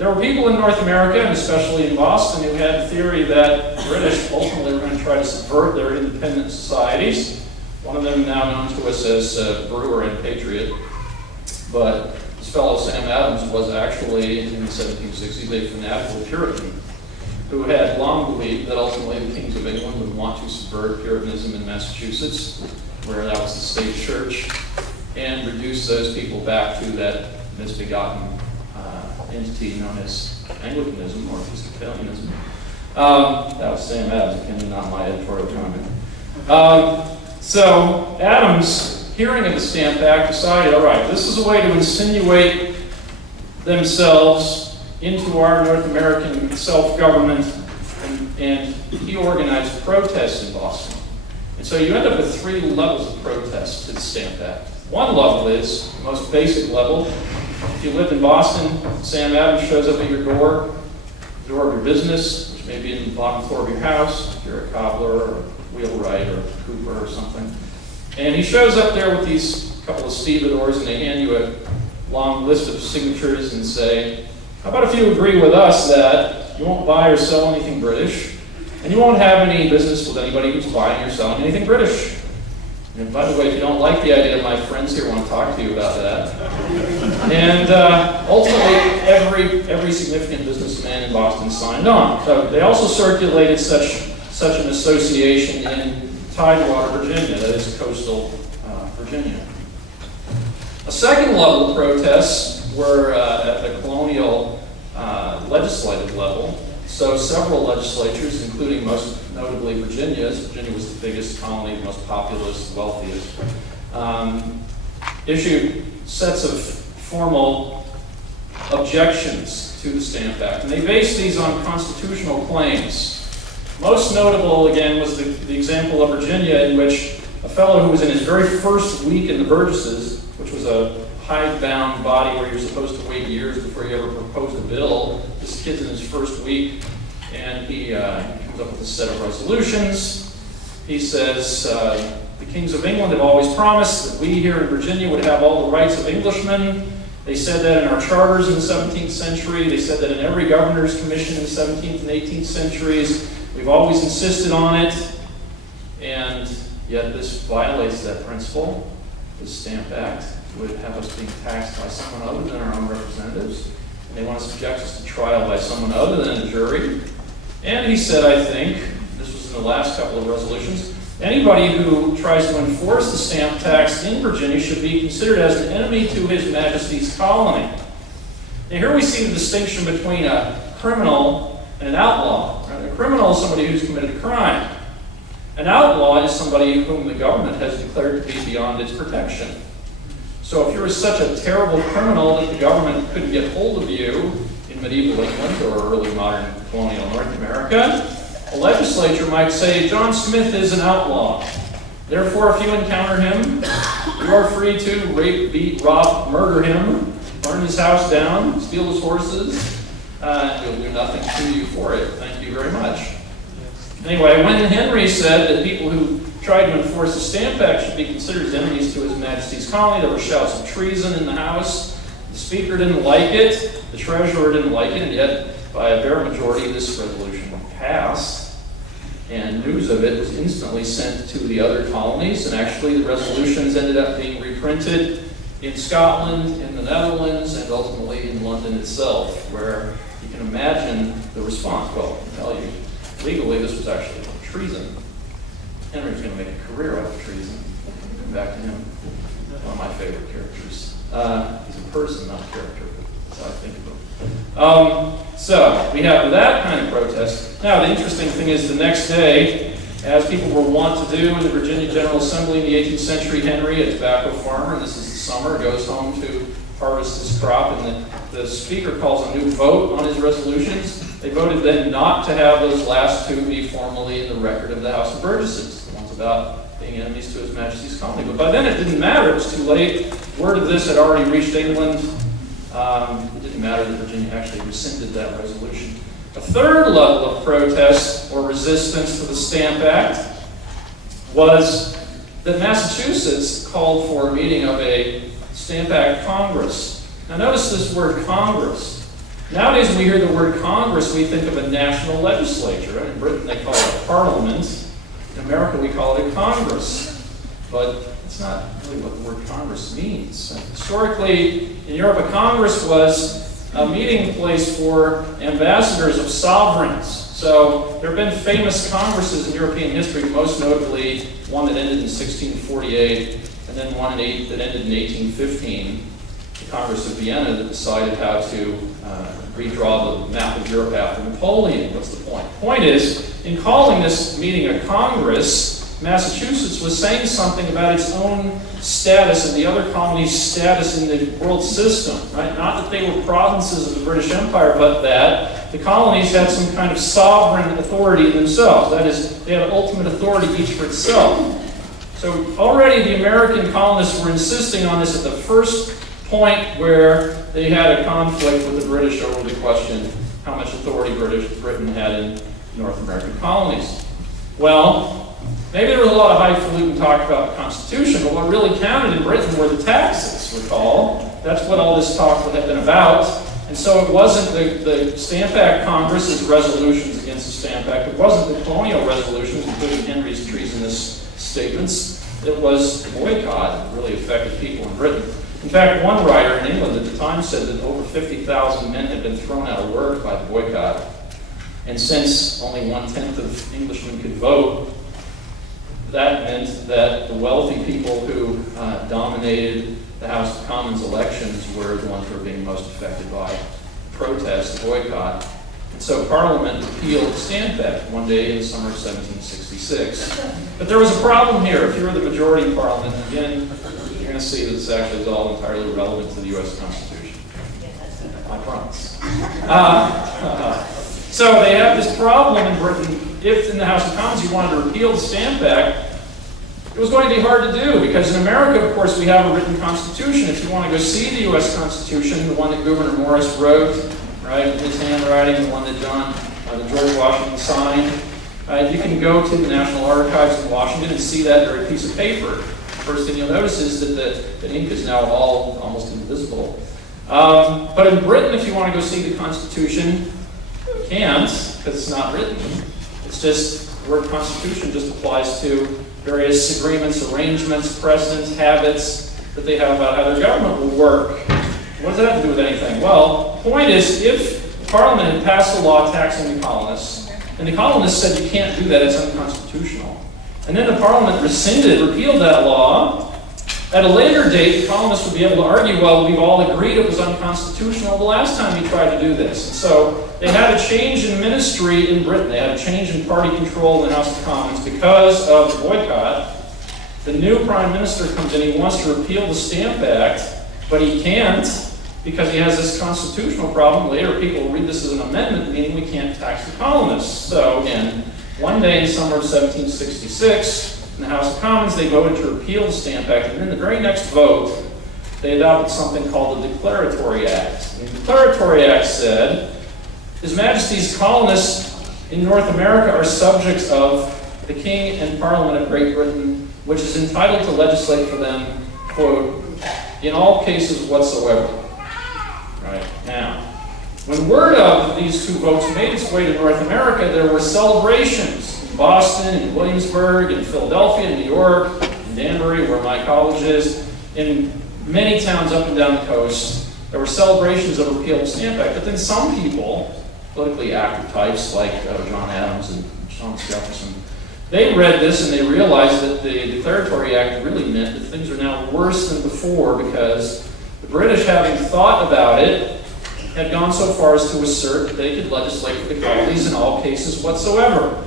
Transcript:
There were people in North America, and especially in Boston, who had the theory that the British ultimately were going to try to subvert their independent societies. One of them now known to us as Brewer and Patriot. But this fellow Sam Adams was actually, in the 1760s, a fanatical Puritan who had long believed that ultimately the kings of England would want to subvert Puritanism in Massachusetts, where that was the state church, and reduce those people back to that misbegotten entity known as Anglicanism or Episcopalianism. That was Sam Adams' opinion, not my editorial comment. So Adams, hearing of the Stamp Act, decided, all right, this is a way to insinuate themselves into our North American self-government, and he organized protests in Boston. And so you end up with three levels of protest to the Stamp Act. One level is the most basic level. If you lived in Boston, Sam Adams shows up at your door of your business, which may be in the bottom floor of your house, if you're a cobbler or a wheelwright or a cooper or something. And he shows up there with these couple of stevedores, and they hand you a long list of signatures and say, how about if you agree with us that you won't buy or sell anything British, and you won't have any business with anybody who's buying or selling anything British. And by the way, if you don't like the idea, my friends here want to talk to you about that. And ultimately, every significant businessman in Boston signed on. So they also circulated such an association in Tidewater, Virginia, that is coastal Virginia. A second level of protests were at the colonial legislative level. So several legislatures, including most notably Virginia's, Virginia was the biggest colony, the most populous, wealthiest, issued sets of formal objections to the Stamp Act. And they based these on constitutional claims. Most notable, again, was the example of Virginia, in which a fellow who was in his very first week in the Burgesses, which was a hidebound body where you're supposed to wait years before you ever propose a bill. This kid's in his first week, and he comes up with a set of resolutions. He says, the kings of England have always promised that we here in Virginia would have all the rights of Englishmen. They said that in our charters in the 17th century. They said that in every governor's commission in the 17th and 18th centuries. We've always insisted on it, and yet this violates that principle. The Stamp Act would have us being taxed by someone other than our own representatives. And they want to subject us to trial by someone other than a jury. And he said, I think, this was in the last couple of resolutions, anybody who tries to enforce the stamp tax in Virginia should be considered as an enemy to His Majesty's colony. Now here we see the distinction between a criminal and an outlaw. A criminal is somebody who's committed a crime. An outlaw is somebody whom the government has declared to be beyond its protection. So if you're such a terrible criminal that the government couldn't get hold of you in medieval England or early modern colonial North America, a legislature might say, John Smith is an outlaw. Therefore, if you encounter him, you are free to rape, beat, rob, murder him, burn his house down, steal his horses, and we'll do nothing to you for it. Thank you very much. Anyway, when Henry said that people who tried to enforce the Stamp Act should be considered as enemies to His Majesty's colony, there were shouts of treason in the House. The Speaker didn't like it, the Treasurer didn't like it, and yet by a bare majority this resolution passed, and news of it was instantly sent to the other colonies, and actually the resolutions ended up being reprinted in Scotland, in the Netherlands, and ultimately in London itself, where you can imagine the response. Well, I can tell you, legally this was actually treason. Henry was going to make a career out of treason. Come back to him. One of my favorite characters. He's a person, not a character. That's how I think of him. So we have that kind of protest. Now, the interesting thing is the next day, as people were wont to do in the Virginia General Assembly in the 18th century, Henry, a tobacco farmer, and this is the summer, goes home to harvest his crop, and the Speaker calls a new vote on his resolutions. They voted then not to have those last two be formally in the record of the House of Burgesses, the ones about being enemies to His Majesty's colony. But by then it didn't matter, it was too late. Word of this had already reached England. It didn't matter that Virginia actually rescinded that resolution. A third level of protest or resistance to the Stamp Act was that Massachusetts called for a meeting of a Stamp Act Congress. Now notice this word Congress. Nowadays, when we hear the word Congress, we think of a national legislature. In Britain, they call it a parliament. In America, we call it a Congress. But it's not really what the word Congress means. Historically, in Europe, a Congress was a meeting place for ambassadors of sovereigns. So there have been famous congresses in European history, most notably one that ended in 1648, and then one that ended in 1815. The Congress of Vienna that decided how to redraw the map of Europe after Napoleon. What's the point? The point is, in calling this meeting a Congress, Massachusetts was saying something about its own status and the other colonies' status in the world system, right? Not that they were provinces of the British Empire, but that the colonies had some kind of sovereign authority themselves. That is, they had ultimate authority each for itself. So already the American colonists were insisting on this at the first point where they had a conflict with the British over the question how much authority Britain had in North American colonies. Well, maybe there was a lot of highfalutin talk about the Constitution, but what really counted in Britain were the taxes, recall. That's what all this talk had been about. And so it wasn't the Stamp Act Congress's resolutions against the Stamp Act. It wasn't the colonial resolutions, including Henry's treasonous statements. It was the boycott that really affected people in Britain. In fact, one writer in England at the time said that over 50,000 men had been thrown out of work by the boycott. And since only 1/10 of Englishmen could vote, that meant that the wealthy people who dominated the House of Commons elections were the ones who were being most affected by protest, boycott. And so Parliament repealed the Stamp Act one day in the summer of 1766. But there was a problem here. If you were the majority Parliament, again, you're going to see that this actually is all entirely relevant to the U.S. Constitution. I promise. So they have this problem in Britain. If in the House of Commons you wanted to repeal the Stamp Act, it was going to be hard to do because in America, of course, we have a written Constitution. If you want to go see the U.S. Constitution, the one that Gouverneur Morris wrote, right, in his handwriting, the one that George Washington signed, you can go to the National Archives in Washington and see that very piece of paper. First thing you'll notice is that the ink is now all almost invisible. But in Britain, if you want to go see the Constitution, you can't, because it's not written. It's just, the word Constitution just applies to various agreements, arrangements, precedents, habits that they have about how their government will work. What does that have to do with anything? Well, the point is, if Parliament had passed a law taxing the colonists, and the colonists said you can't do that, it's unconstitutional, and then the Parliament repealed that law, at a later date, the colonists would be able to argue, well, we've all agreed it was unconstitutional the last time you tried to do this. And so they had a change in ministry in Britain. They had a change in party control in the House of Commons because of the boycott. The new Prime Minister comes in, he wants to repeal the Stamp Act, but he can't because he has this constitutional problem. Later, people will read this as an amendment, meaning we can't tax the colonists. So, again, one day in summer of 1766, in the House of Commons, they voted to repeal the Stamp Act, and in the very next vote, they adopted something called the Declaratory Act. And the Declaratory Act said, His Majesty's colonists in North America are subjects of the King and Parliament of Great Britain, which is entitled to legislate for them, quote, in all cases whatsoever. Right, now, when word of these two votes made its way to North America, there were celebrations. Boston, and Williamsburg, and Philadelphia, and New York, and Danbury, where my college is, in many towns up and down the coast, there were celebrations of a repealed Stamp Act. But then some people, politically active types like John Adams and Thomas Jefferson, they read this and they realized that the Declaratory Act really meant that things are now worse than before because the British, having thought about it, had gone so far as to assert that they could legislate for the colonies in all cases whatsoever.